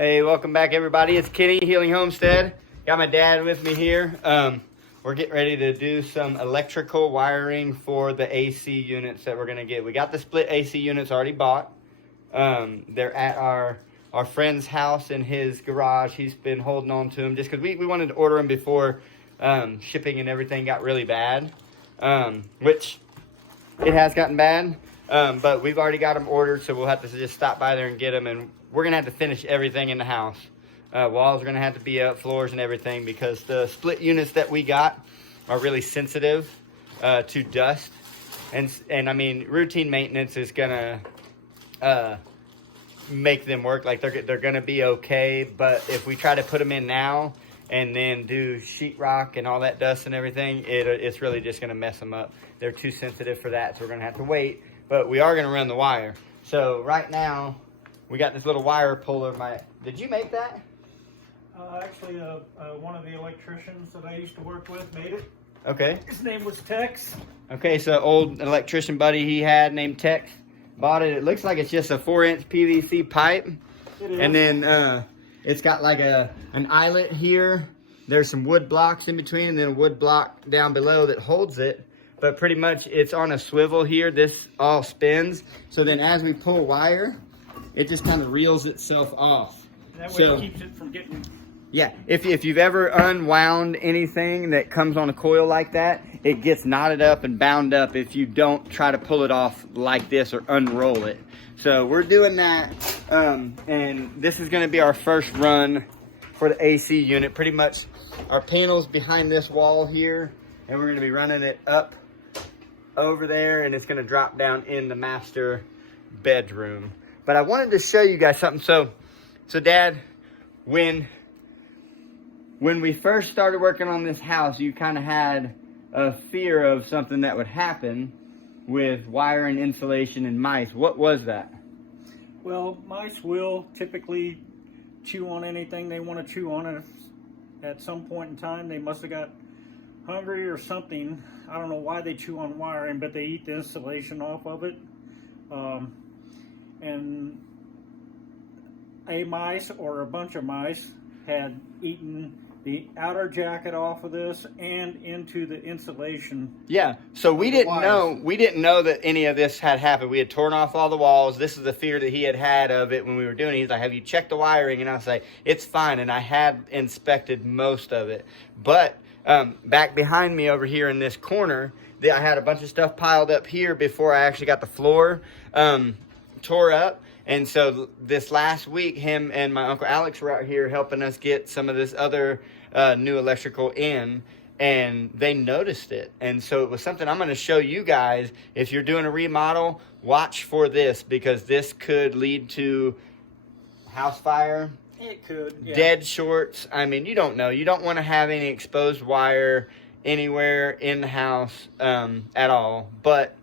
Hey, welcome back everybody. It's Kenny, Healing Homestead. Got my dad with me here. We're getting ready to do some electrical wiring for the AC units that we're gonna get. We got the split AC units already bought. They're at our friend's house in his garage. He's been holding on to them just because we wanted to order them before shipping and everything got really bad, which it has gotten bad. But we've already got them ordered, so we'll have to just stop by there and get them. And we're gonna have to finish everything in the house. Walls are gonna have to be up, floors and everything, because the split units that we got are really sensitive to dust. And I mean, routine maintenance is gonna make them work. Like they're gonna be okay. But if we try to put them in now and then do sheetrock and all that dust and everything, it's really just gonna mess them up. They're too sensitive for that, so we're gonna have to wait. But we are gonna run the wire. So right now, we got this little wire puller. Did you make that? Actually, one of the electricians that I used to work with made it. Okay. His name was Tex. Okay, so old electrician buddy he had named Tex bought it. It looks like it's just a 4-inch PVC pipe. It is. And then it's got like an eyelet here. There's some wood blocks in between and then a wood block down below that holds it. But pretty much it's on a swivel here. This all spins. So then as we pull wire, it just kind of reels itself off. That way it keeps it from getting... Yeah, if you've ever unwound anything that comes on a coil like that, it gets knotted up and bound up if you don't try to pull it off like this or unroll it. So we're doing that, and this is going to be our first run for the AC unit. Pretty much our panel's behind this wall here, and we're going to be running it up over there, and it's going to drop down in the master bedroom. But I wanted to show you guys something. So Dad, when we first started working on this house, you kind of had a fear of something that would happen with wire and insulation and mice. What was that? Well, mice will typically chew on anything they want to chew on, and at some point in time they must have got hungry or something. I don't know why they chew on wiring, but they eat the insulation off of it. And a mice or a bunch of mice had eaten the outer jacket off of this and into the insulation. Yeah, so we didn't know that any of this had happened. We had torn off all the walls. This is the fear that he had of it when we were doing it. He's like, have you checked the wiring? And I was like, it's fine. And I had inspected most of it. But back behind me over here in this corner, I had a bunch of stuff piled up here before I actually got the floor tore up. And so this last week, him and my Uncle Alex were out here helping us get some of this other new electrical in, and they noticed it. And so it was something I'm going to show you guys. If you're doing a remodel, watch for this, because this could lead to house fire. It could, yeah. Dead shorts. I mean, you don't know. You don't want to have any exposed wire anywhere in the house at all. But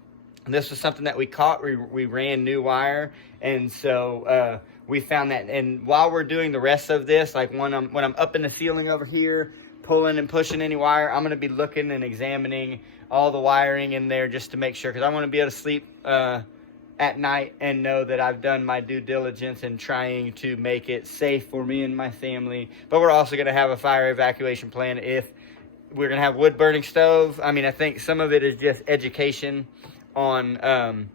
this was something that we caught. We ran new wire, and so we found that. And while we're doing the rest of this, like when I'm up in the ceiling over here, pulling and pushing any wire, I'm going to be looking and examining all the wiring in there just to make sure, because I want to be able to sleep at night and know that I've done my due diligence in trying to make it safe for me and my family. But we're also going to have a fire evacuation plan if we're going to have wood burning stove. I mean, I think some of it is just education on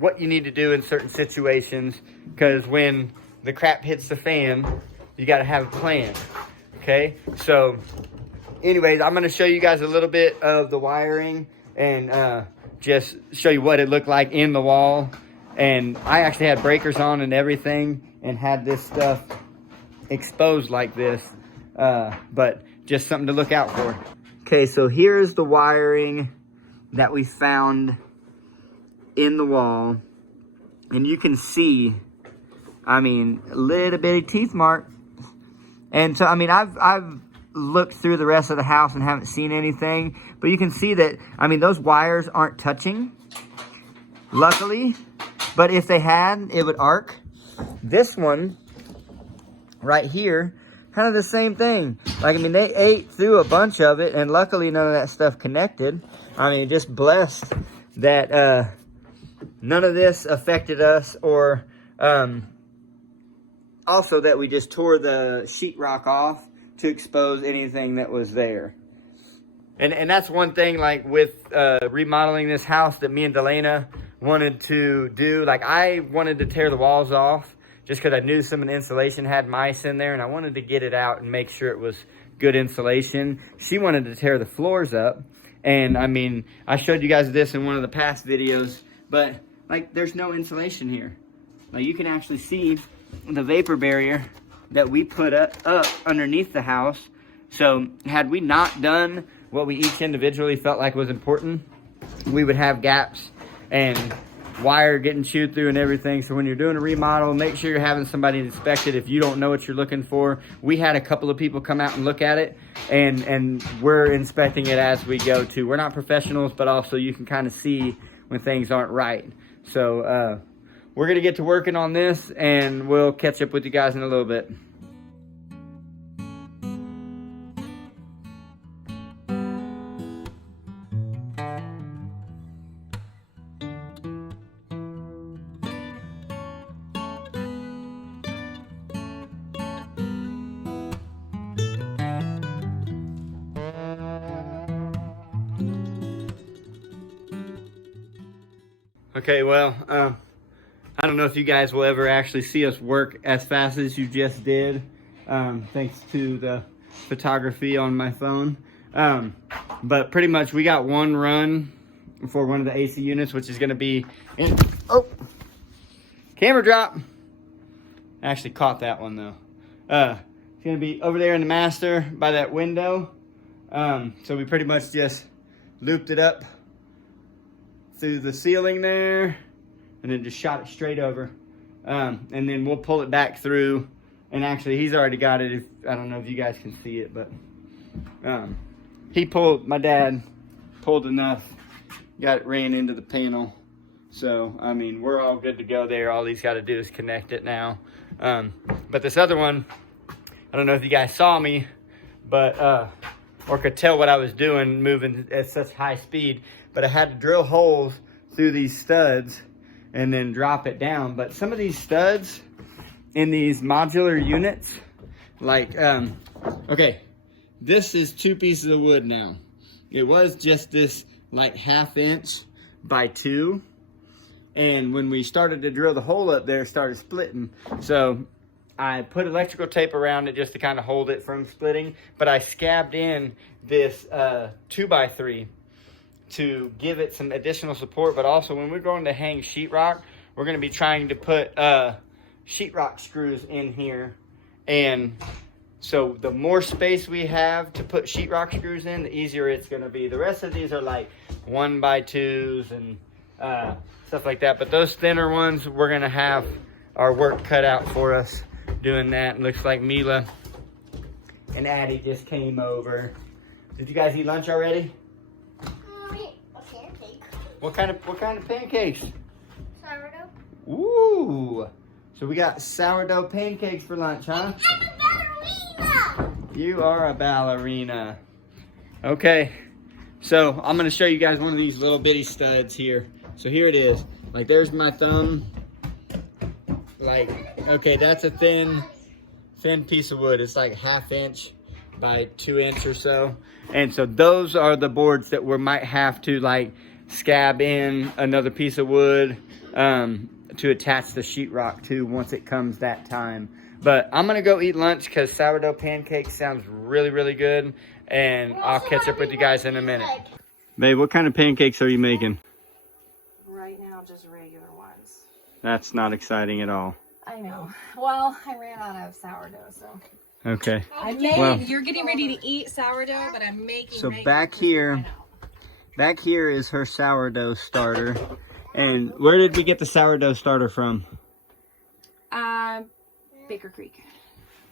what you need to do in certain situations, because when the crap hits the fan, you got to have a plan. Okay, so anyways, I'm going to show you guys a little bit of the wiring and just show you what it looked like in the wall. And I actually had breakers on and everything and had this stuff exposed like this, but just something to look out for. Okay, so here's the wiring that we found in the wall, and you can see, I mean, a little bitty teeth mark. And so, I mean, I've looked through the rest of the house and haven't seen anything, but you can see that, I mean, those wires aren't touching, luckily, but if they had, it would arc. This one right here, kind of the same thing. Like, I mean, they ate through a bunch of it, and luckily none of that stuff connected. I mean, just blessed that none of this affected us or also that we just tore the sheetrock off to expose anything that was there. And that's one thing, like with remodeling this house, that me and Delana wanted to do. Like, I wanted to tear the walls off just because I knew some of the insulation had mice in there, and I wanted to get it out and make sure it was good insulation. She wanted to tear the floors up. And I mean, I showed you guys this in one of the past videos, but like, there's no insulation here. Like, you can actually see the vapor barrier that we put up underneath the house. So had we not done what we each individually felt like was important, we would have gaps and wire getting chewed through and everything. So when you're doing a remodel, make sure you're having somebody inspect it if you don't know what you're looking for. We had a couple of people come out and look at it, and we're inspecting it as we go too. We're not professionals, but also you can kind of see when things aren't right. So we're gonna get to working on this, and we'll catch up with you guys in a little bit. Okay, well, I don't know if you guys will ever actually see us work as fast as you just did, thanks to the photography on my phone. But pretty much we got one run for one of the AC units, which is going to be in, oh, camera drop. I actually caught that one though. It's going to be over there in the master by that window. So we pretty much just looped it up through the ceiling there, and then just shot it straight over. And then we'll pull it back through. And actually, he's already got it. I don't know if you guys can see it, but my dad pulled enough, got it ran into the panel. So, I mean, we're all good to go there. All he's got to do is connect it now. But this other one, I don't know if you guys saw me, but, or could tell what I was doing moving at such high speed, but I had to drill holes through these studs and then drop it down. But some of these studs in these modular units, like, okay, this is 2 pieces of wood now. It was just this like 1/2 inch by 2. And when we started to drill the hole up there, it started splitting. So I put electrical tape around it just to kind of hold it from splitting, but I scabbed in this 2x3 to give it some additional support. But also, when we're going to hang sheetrock, we're going to be trying to put sheetrock screws in here. And so the more space we have to put sheetrock screws in, the easier it's going to be. The rest of these are like 1x2s and stuff like that. But those thinner ones, we're going to have our work cut out for us doing that. It looks like Mila and Addie just came over. Did you guys eat lunch already? What kind of pancakes? Sourdough. Ooh. So we got sourdough pancakes for lunch, huh? I'm a ballerina. You are a ballerina. Okay. So I'm going to show you guys one of these little bitty studs here. So here it is. Like, there's my thumb. Like, okay, that's a thin piece of wood. It's like 1/2 inch by 2 inch or so. And so those are the boards that we might have to like scab in another piece of wood to attach the sheetrock to once it comes that time. But I'm gonna go eat lunch because sourdough pancakes sounds really, really good. And I'll catch up with you guys in a minute. Babe, what kind of pancakes are you making? Right now, just regular ones. That's not exciting at all. I know. Well, I ran out of sourdough, so. Okay. I made, Well, you're getting ready to eat sourdough, but I'm making so regular back ones here, right now. back here is her sourdough starter. And where did we get the sourdough starter from? Baker Creek.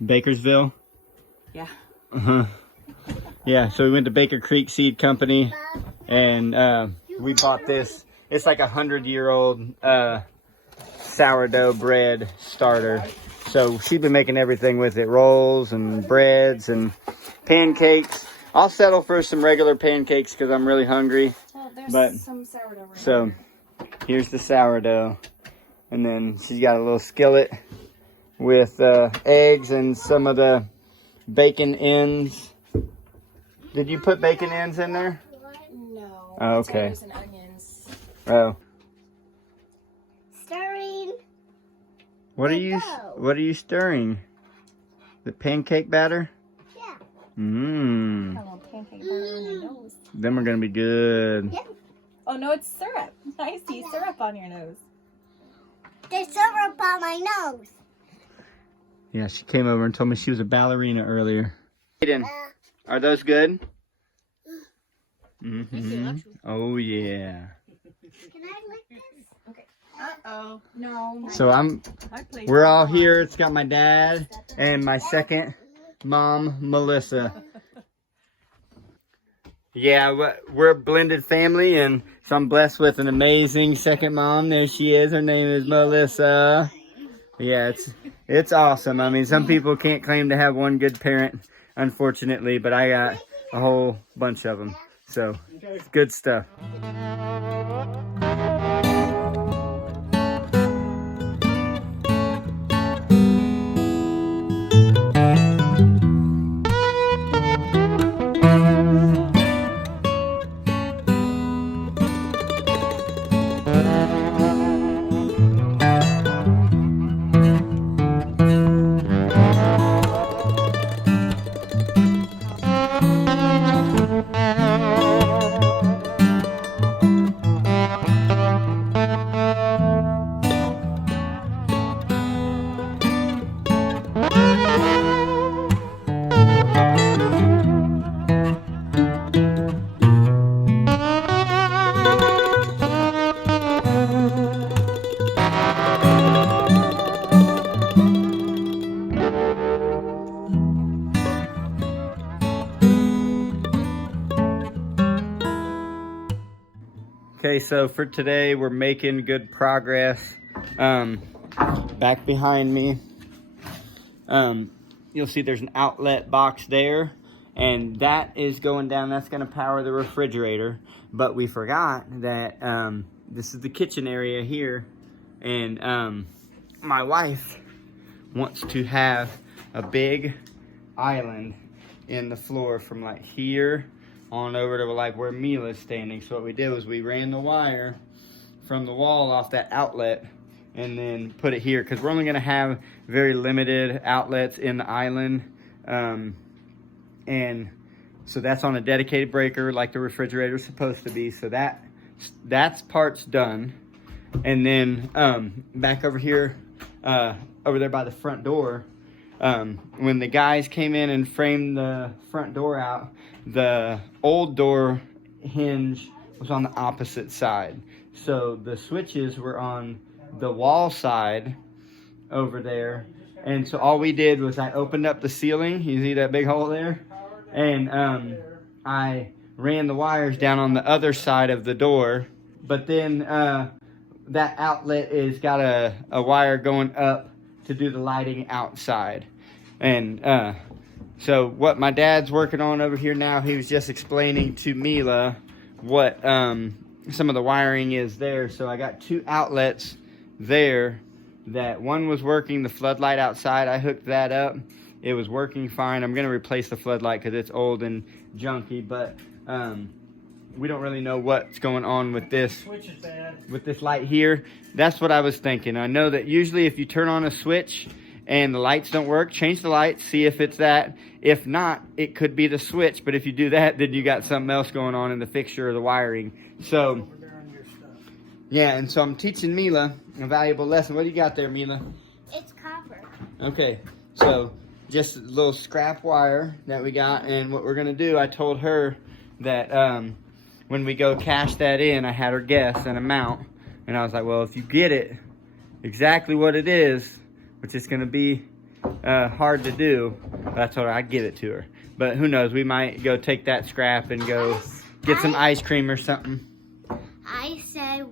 Bakersville? Yeah. Uh-huh. Yeah, so we went to Baker Creek Seed Company and we bought this. It's like 100-year-old sourdough bread starter. So she's been making everything with it, rolls and breads and pancakes. I'll settle for some regular pancakes because I'm really hungry. Well, there's But some sourdough right so here. here's the sourdough, and then she's got a little skillet with eggs and some of the bacon ends. Did you put bacon ends in there? No. Oh, okay. Potatoes and onions. Oh. Stirring. What are you stirring? The pancake batter? Yeah. Mmm. A little pancake batter on your nose. Them are gonna be good. Yeah. Oh no, it's syrup. I see syrup on your nose. There's syrup on my nose. Yeah, she came over and told me she was a ballerina earlier. Aiden, are those good? Mm-hmm. Oh yeah. Can I lick this? Okay. Uh-oh. No. So we're all here. It's got my dad and my second mom, Melissa. Yeah, we're a blended family, and so I'm blessed with an amazing second mom. There she is. Her name is Melissa. Yeah, it's awesome. I mean, some people can't claim to have one good parent, unfortunately, but I got a whole bunch of them. So, it's good stuff. Okay, so for today, we're making good progress. Back behind me, you'll see there's an outlet box there, and that is going down. That's going to power the refrigerator. But we forgot that this is the kitchen area here, and my wife wants to have a big island in the floor from like here on over to like where Mila's standing. So what we did was we ran the wire from the wall off that outlet and then put it here, because we're only going to have very limited outlets in the island, and so that's on a dedicated breaker like the refrigerator is supposed to be. So that's part's done. And then back over here, over there by the front door, when the guys came in and framed the front door out, the old door hinge was on the opposite side. So the switches were on the wall side over there. And so all we did was I opened up the ceiling. You see that big hole there? And I ran the wires down on the other side of the door. But then that outlet is got a wire going up to do the lighting outside. And so what my dad's working on over here now, he was just explaining to Mila what some of the wiring is there. So I got two outlets there. That one was working, the floodlight outside. I hooked that up. It was working fine. I'm going to replace the floodlight because it's old and junky, but we don't really know what's going on with this. Switch is bad. With this light here. That's what I was thinking. I know that usually if you turn on a switch and the lights don't work, change the lights, see if it's that. If not, it could be the switch, but if you do that, then you got something else going on in the fixture or the wiring. So, yeah, and so I'm teaching Mila a valuable lesson. What do you got there, Mila? It's copper. Okay, so just a little scrap wire that we got, and what we're going to do, I told her that when we go cash that in, I had her guess an amount, and I was like, well, if you get it exactly what it is, which is going to be hard to do, but I told her I'd give it to her. But who knows, we might go take that scrap and go get some ice cream or something. I said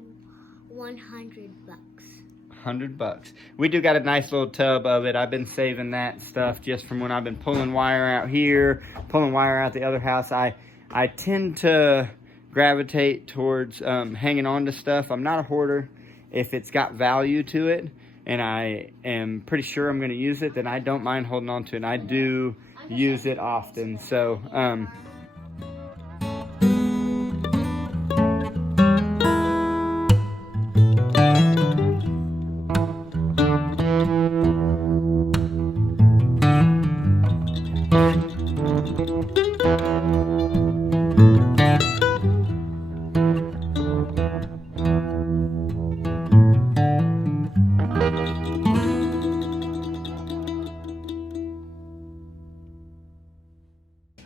100 bucks. $100. We do got a nice little tub of it. I've been saving that stuff just from when I've been pulling wire out here, pulling wire out the other house. I tend to gravitate towards hanging on to stuff. I'm not a hoarder if it's got value to it. and I am pretty sure I'm going to use it, then I don't mind holding on to it. And I do use it often. So,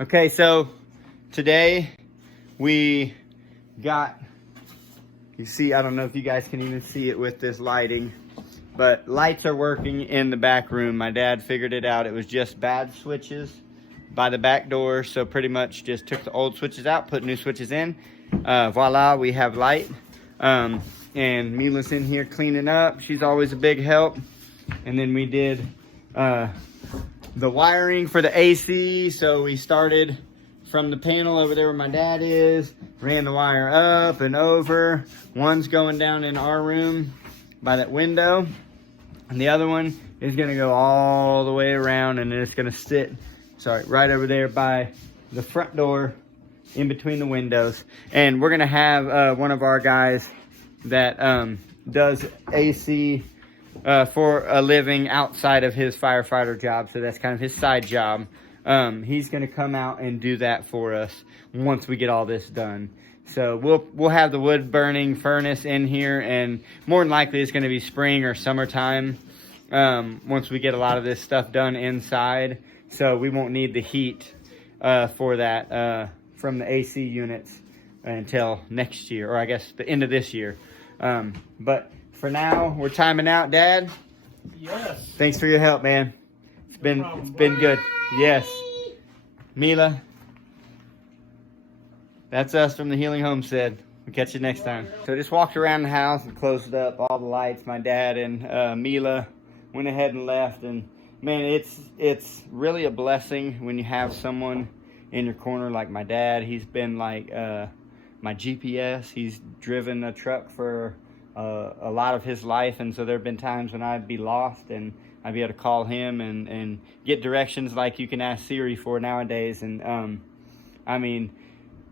okay, so today we got, you see, I don't know if you guys can even see it with this lighting, but lights are working in the back room. My dad figured it out. It was just bad switches by the back door, so pretty much just took the old switches out, put new switches in. Voila, we have light. And Mila's in here cleaning up. She's always a big help. And then we did the wiring for the AC. So we started from the panel over there where my dad is, ran the wire up and over. One's going down in our room by that window, and the other one is gonna go all the way around, and it's gonna sit, right over there by the front door in between the windows. And we're gonna have one of our guys that does AC for a living outside of his firefighter job, so that's kind of his side job. He's gonna come out and do that for us once we get all this done. So we'll have the wood burning furnace in here, and more than likely it's gonna be spring or summertime once we get a lot of this stuff done inside. So we won't need the heat for that from the AC units until next year, or I guess the end of this year. But for now, we're timing out, Dad. Yes. Thanks for your help, man. It's been good. Yes. Mila, that's us from the Healing Homestead. We'll catch you next time. So just walked around the house and closed up all the lights. My dad and Mila went ahead and left. And man, it's really a blessing when you have someone in your corner like my dad. He's been like my GPS. He's driven a truck for a lot of his life, and so there have been times when I'd be lost and I'd be able to call him and get directions like you can ask Siri for nowadays. And I mean,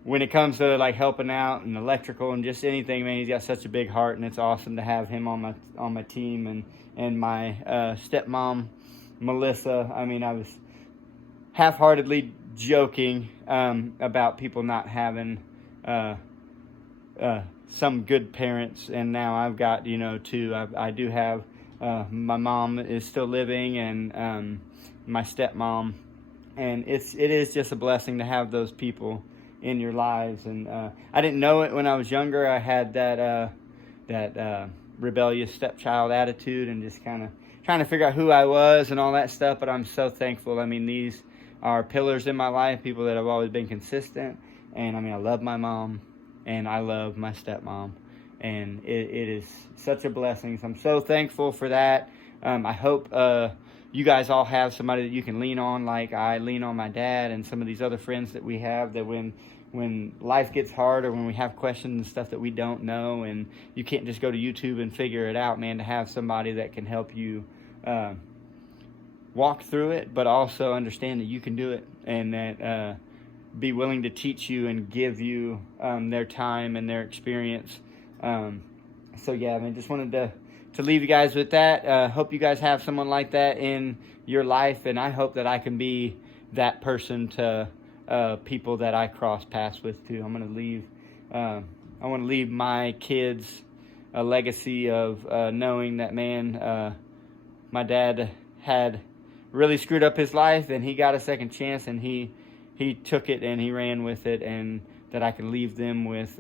when it comes to like helping out and electrical and just anything, man, he's got such a big heart, and it's awesome to have him on my team. And my stepmom, Melissa, I mean, I was half-heartedly joking about people not having some good parents, and now I've got, two. I do have my mom is still living, and my stepmom, and it is just a blessing to have those people in your lives. And I didn't know it when I was younger. I had that rebellious stepchild attitude and just kind of trying to figure out who I was and all that stuff. But I'm so thankful. I mean, these are pillars in my life, people that have always been consistent. And I mean, I love my mom and I love my stepmom, and it is such a blessing. So I'm so thankful for that. I hope you guys all have somebody that you can lean on, like I lean on my dad and some of these other friends that we have, that when life gets hard or when we have questions and stuff that we don't know and you can't just go to YouTube and figure it out, man, to have somebody that can help you walk through it, but also understand that you can do it, and that be willing to teach you and give you their time and their experience. So yeah, I mean, just wanted to leave you guys with that. Hope you guys have someone like that in your life, and I hope that I can be that person to people that I cross paths with too. I want to leave my kids a legacy of knowing that, man, my dad had really screwed up his life, and he got a second chance, and he took it and he ran with it, and that I can leave them with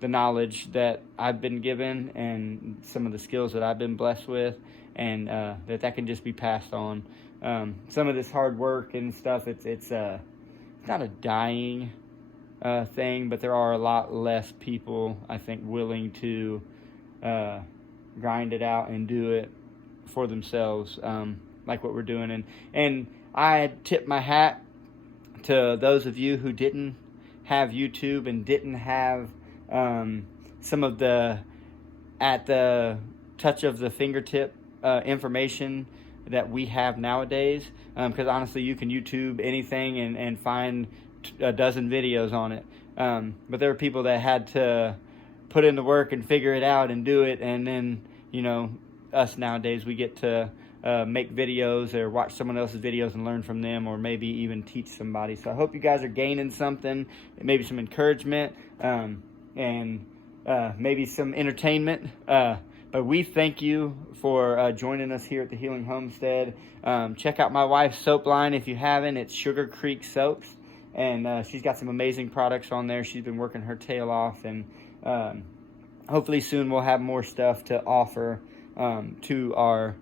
the knowledge that I've been given and some of the skills that I've been blessed with, and that can just be passed on. Some of this hard work and stuff, it's not a dying thing, but there are a lot less people, I think, willing to grind it out and do it for themselves, like what we're doing. And I tip my hat to those of you who didn't have YouTube and didn't have some of the at the touch of the fingertip information that we have nowadays, because honestly you can YouTube anything and find a dozen videos on it, but there are people that had to put in the work and figure it out and do it, and then us nowadays, we get to make videos or watch someone else's videos and learn from them, or maybe even teach somebody. So I hope you guys are gaining something, maybe some encouragement, and maybe some entertainment. But we thank you for joining us here at the Healing Homestead. Check out my wife's soap line if you haven't. It's Sugar Creek Soaps, and she's got some amazing products on there. She's been working her tail off, and hopefully soon we'll have more stuff to offer to our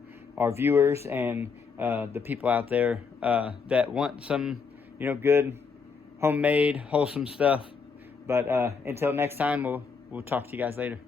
viewers and the people out there that want some good homemade wholesome stuff. But until next time, we'll talk to you guys later.